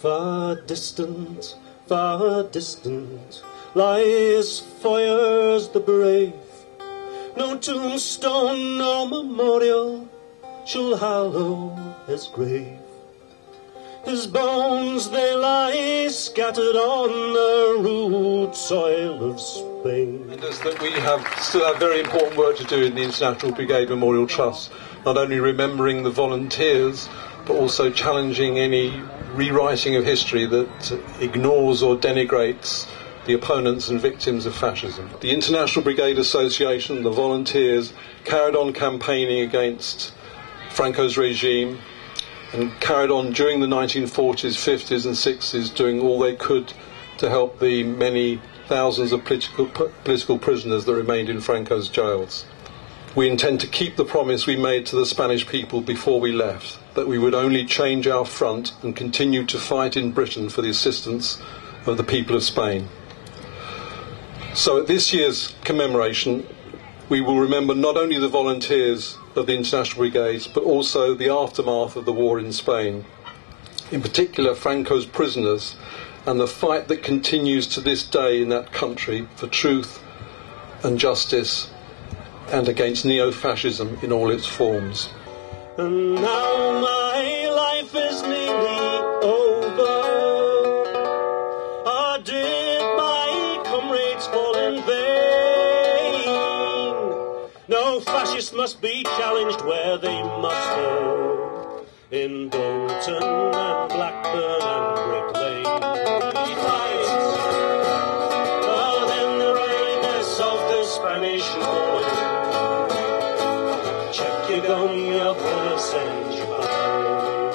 far distant, lies fires the brave. No tombstone, no memorial shall hallow his grave. His bones, they lie scattered on the rude soil of Spain. And as that we still have very important work to do in the International Brigade Memorial Trust, not only remembering the volunteers, but also challenging any rewriting of history that ignores or denigrates the opponents and victims of fascism. The International Brigade Association, the volunteers, carried on campaigning against Franco's regime and carried on during the 1940s, 50s and 60s doing all they could to help the many thousands of political prisoners that remained in Franco's jails. We intend to keep the promise we made to the Spanish people before we left, that we would only change our front and continue to fight in Britain for the assistance of the people of Spain. So at this year's commemoration, we will remember not only the volunteers of the International Brigades, but also the aftermath of the war in Spain. In particular, Franco's prisoners and the fight that continues to this day in that country for truth and justice and against neo-fascism in all its forms. And now my life is nearly over. Or did my comrades fall in vain? No fascist must be challenged where they must go, in Bolton and Blackburn and Brick Lane. Oh, then the raiders of the Spanish war. Check your gun, your bullets and your buys.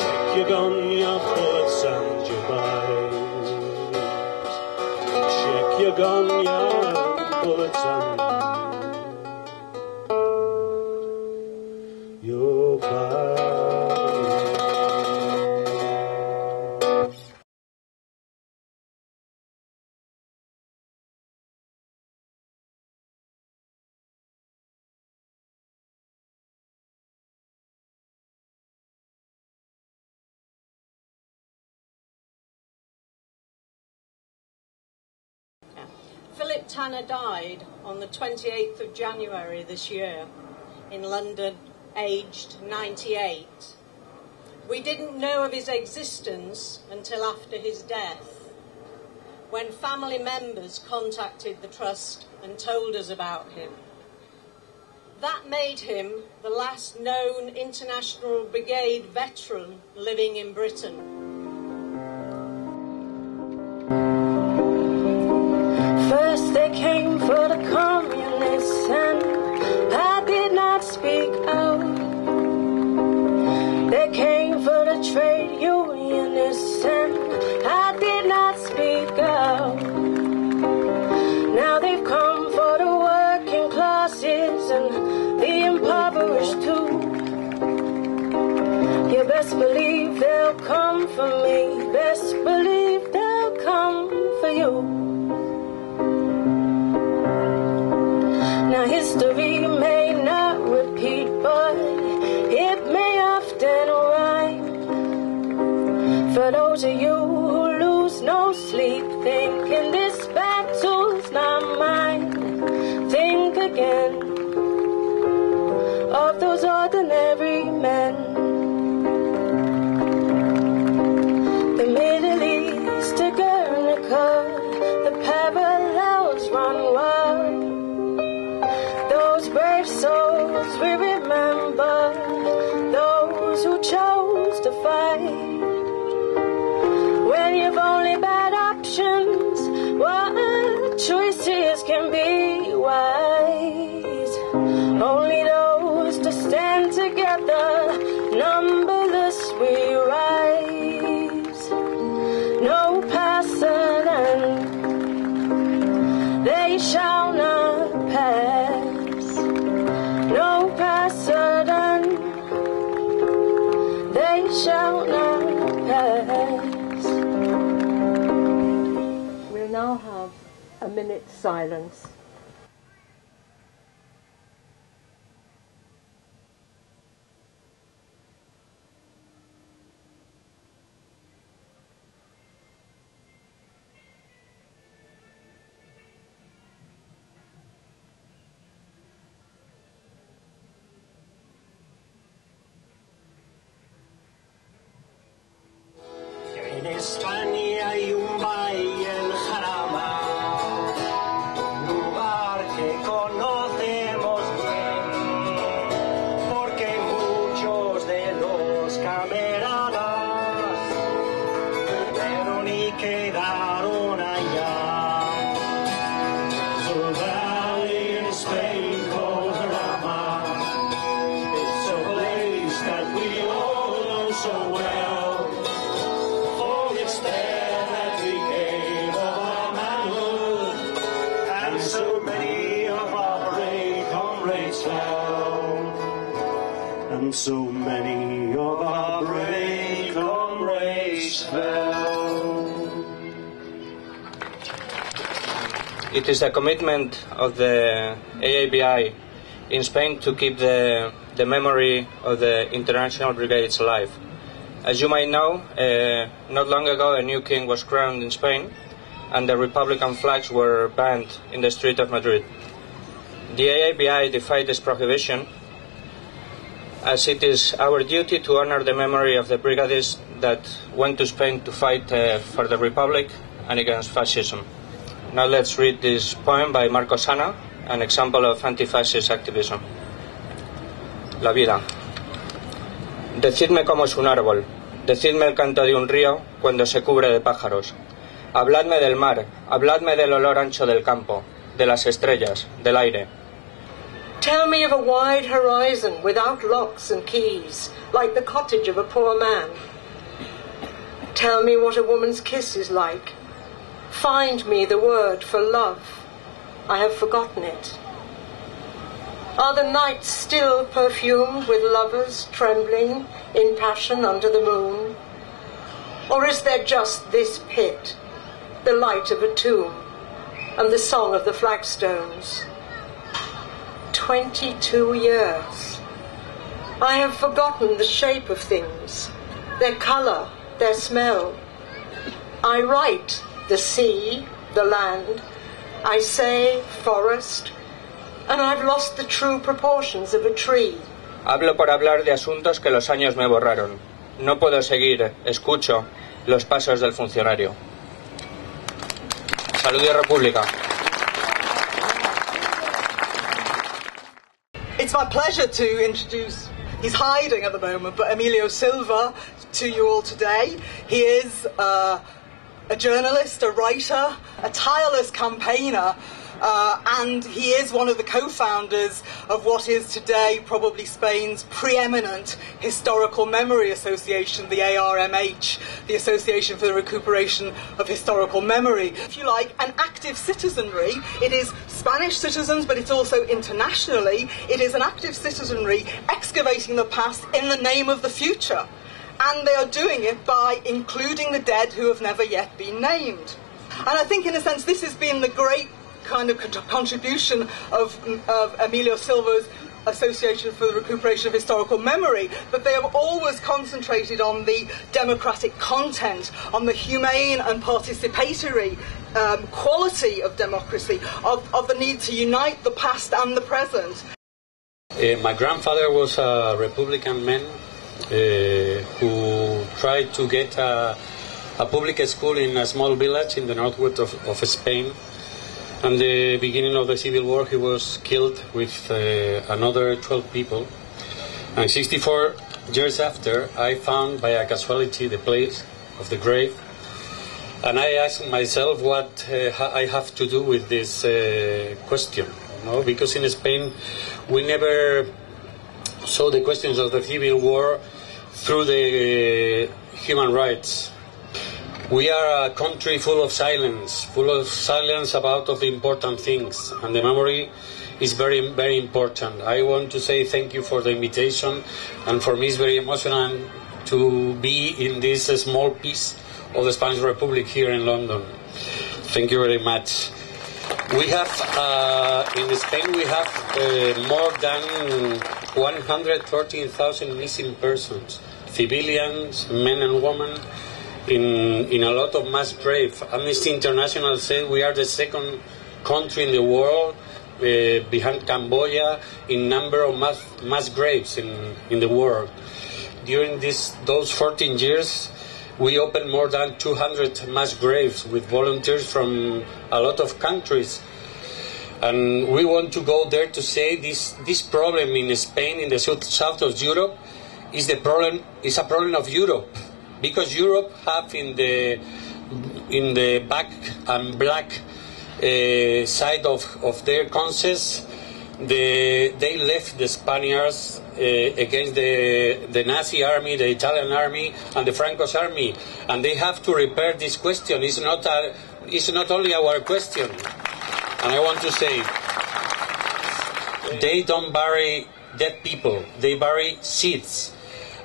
Check your gun, your bullets and your buys. Check your gun, your bullets and your buys. Philip Tanner died on the 28th of January this year in London, aged 98. We didn't know of his existence until after his death, when family members contacted the Trust and told us about him. That made him the last known International Brigade veteran living in Britain. First they came for the communists and I did not speak out. They came for the trade unionists and I did not speak out. Now they've come for the working classes and the impoverished too. You best believe they'll come for me. Best believe they'll come for you. Now history may not repeat, but it may often rhyme. For those of you who lose no sleep, thinking this battle's not mine, think again of those ordinary men. The Middle East to Guernica, the parallels run wide. Those brave souls we remember, those who chose to fight. When you've only bad options, what choices can be wise? Only those to stand together, numberless we rise. No precedent, they shall not pass. No precedent, they shall not pass. We'll now have a minute's silence. España hay un valle en Jarama, lugar que conocemos bien, porque muchos de los camaradas fueron y quedaron allá. There's a valley in Spain called Jarama. It's a place that we all know so well. For it's there that we gave of our manhood, and so many of our brave comrades fell. And so many of our brave comrades fell. It is the commitment of the AABI in Spain to keep the memory of the International Brigades alive. As you might know, not long ago a new king was crowned in Spain and the Republican flags were banned in the street of Madrid. The AABI defied this prohibition as it is our duty to honor the memory of the brigadiers that went to Spain to fight for the Republic and against fascism. Now let's read this poem by Marcos Ana, an example of anti-fascist activism. La vida. Decidme cómo es un árbol, decidme el canto de un río cuando se cubre de pájaros. Habladme del mar, habladme del olor ancho del campo, de las estrellas, del aire. Tell me of a wide horizon without locks and keys, like the cottage of a poor man. Tell me what a woman's kiss is like. Find me the word for love. I have forgotten it. Are the nights still perfumed with lovers trembling in passion under the moon? Or is there just this pit, the light of a tomb, and the song of the flagstones? 22 years. I have forgotten the shape of things, their colour, their smell. I write the sea, the land. I say forest, and I've lost the true proportions of a tree. Hablo por hablar de asuntos que los años me borraron. No puedo seguir, escucho, los pasos del funcionario. Salud y República. It's my pleasure to introduce, he's hiding at the moment, but Emilio Silva to you all today. He is a journalist, a writer, a tireless campaigner, and he is one of the co-founders of what is today probably Spain's preeminent historical memory association, the ARMH, the Association for the Recuperation of Historical Memory. If you like, an active citizenry. It is Spanish citizens, but it's also internationally. It is an active citizenry excavating the past in the name of the future. And they are doing it by including the dead who have never yet been named. And I think, in a sense, this has been the great kind of contribution of Emilio Silva's Association for the Recuperation of Historical Memory, that they have always concentrated on the democratic content, on the humane and participatory quality of democracy, of the need to unite the past and the present. My grandfather was a Republican man who tried to get a public school in a small village in the northwest of Spain. At the beginning of the Civil War, he was killed with another 12 people. And 64 years after, I found by a casualty the place of the grave. And I asked myself what I have to do with this question. No? Because in Spain, we never saw the questions of the Civil War through the human rights. We are a country full of silence about of the important things, and the memory is very, very important. I want to say thank you for the invitation, and for me it's very emotional to be in this small piece of the Spanish Republic here in London. Thank you very much. We have, in Spain, we have more than 113,000 missing persons, civilians, men and women, in a lot of mass graves. Amnesty International said we are the second country in the world behind Cambodia in number of mass graves in the world. During those 14 years, we opened more than 200 mass graves with volunteers from a lot of countries. And we want to go there to say this problem in Spain, in the south of Europe, is a problem of Europe, because Europe have in the back and black side of their conscience, they left the Spaniards against the Nazi army, the Italian army, and the Franco's army, and they have to repair this question. It's not only our question. And I want to say, they don't bury dead people, they bury seeds.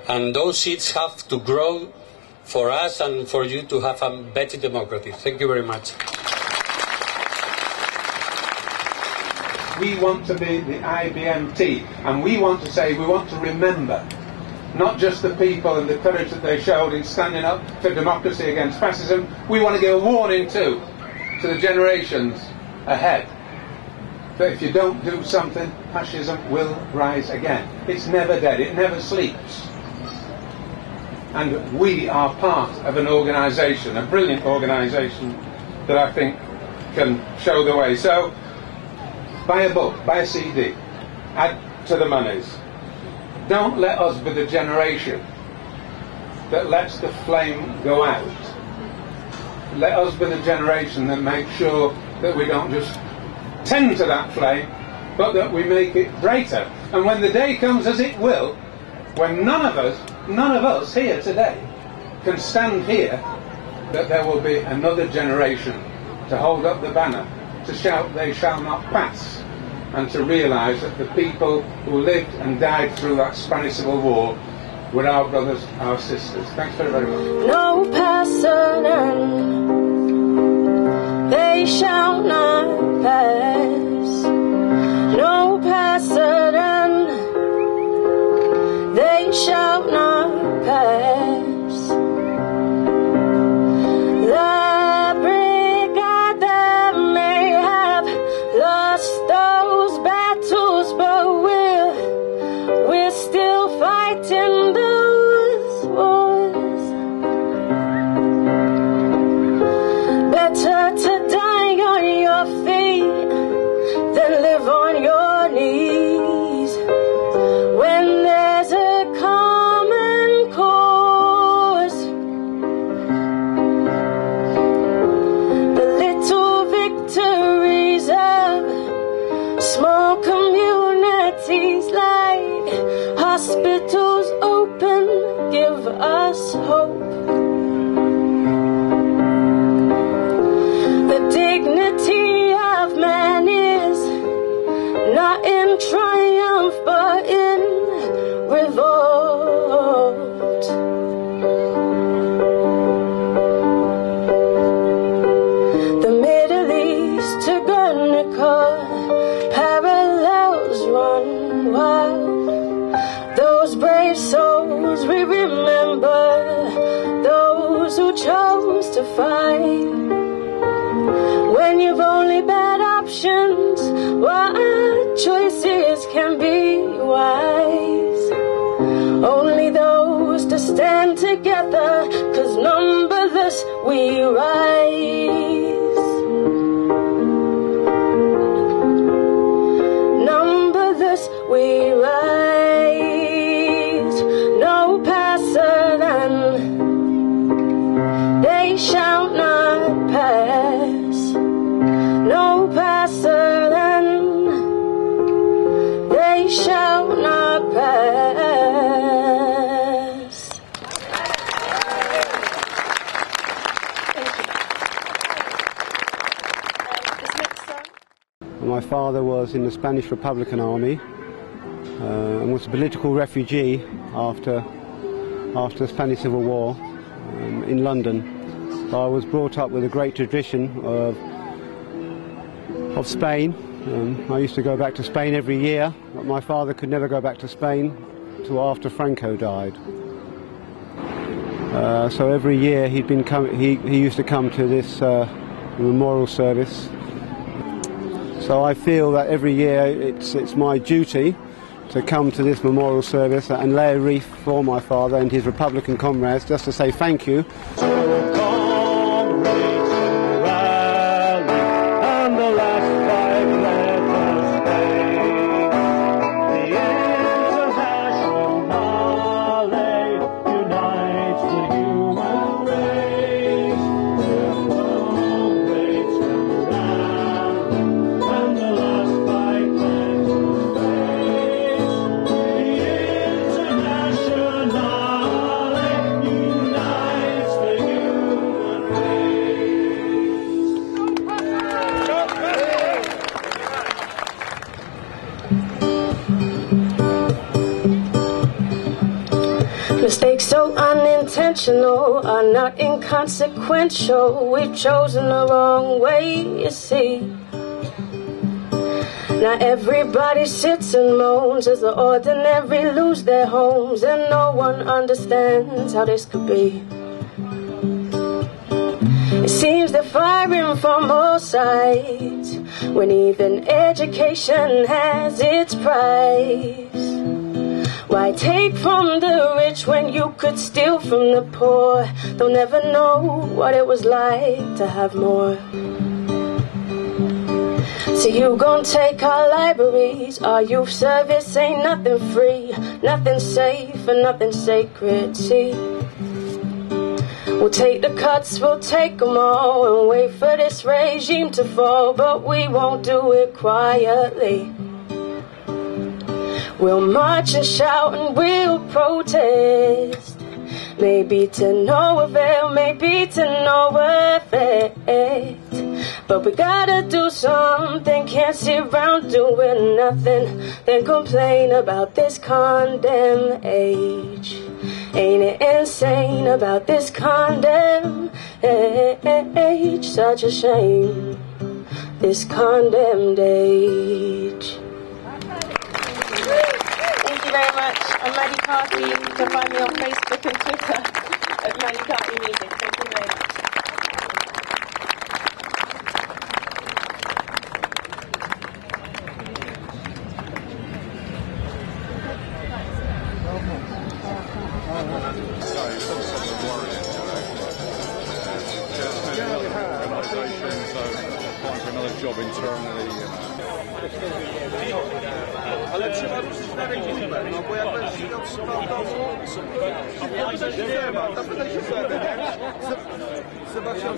And those seeds have to grow for us and for you to have a better democracy. Thank you very much. We want to be the IBMT, and we want to say, we want to remember not just the people and the courage that they showed in standing up for democracy against fascism. We want to give a warning too to the generations ahead, that if you don't do something, fascism will rise again. It's never dead, it never sleeps. And we are part of an organisation, a brilliant organisation, that I think can show the way. So, buy a book, buy a CD, add to the monies. Don't let us be the generation that lets the flame go out. Let us be the generation that makes sure that we don't just tend to that flame, but that we make it greater. And when the day comes, as it will, when none of us here today can stand here, that there will be another generation to hold up the banner, to shout, "They shall not pass," and to realise that the people who lived and died through that Spanish Civil War were our brothers, our sisters. Thanks very, very much. No passing, they shall not pass. No passing, they shall not pass. The brigade that may have lost those battles, but we're still fighting those wars. Better to die on your feet than live on your knees. When there's a common cause, the little victories of small communities like hospitals open give us hope. The dignity of man is not in triumph but in revolt. The Middle East to Guernica, parallels run wild. Those brave souls we remember, those who chose to fight. When you've only bad options, what choices can be wise? Only those to stand together, 'cause numberless we rise. Numberless we rise. No passer than they shall not pass. No passer than they shall not pass. My father was in the Spanish Republican Army and was a political refugee after the Spanish Civil War in London. So I was brought up with a great tradition of Spain. I used to go back to Spain every year, but my father could never go back to Spain until after Franco died. So every year he used to come to this memorial service. So I feel that every year it's my duty to come to this memorial service and lay a wreath for my father and his Republican comrades, just to say thank you. Mistakes so unintentional are not inconsequential. We've chosen the wrong way, you see. Now everybody sits and moans as the ordinary lose their homes, and no one understands how this could be. It seems they're firing from all sides, when even education has its price. Why take from the rich when you could steal from the poor? They'll never know what it was like to have more. So you gon' take our libraries, our youth service ain't nothing free, nothing safe and nothing sacred, see. We'll take the cuts, we'll take them all, and wait for this regime to fall, but we won't do it quietly. We'll march and shout and we'll protest, maybe to no avail, maybe to no effect. But we gotta do something, can't sit around doing nothing, then complain about this condemned age. Ain't it insane about this condemned age? Such a shame, this condemned age. Thank you very much. I'm Maddie Carty. You can find me on Facebook and Twitter at Maddie Carty Music. Thank you very much. Job internally. Ale trzeba znaleźć no bo jak będziesz miał Sebastian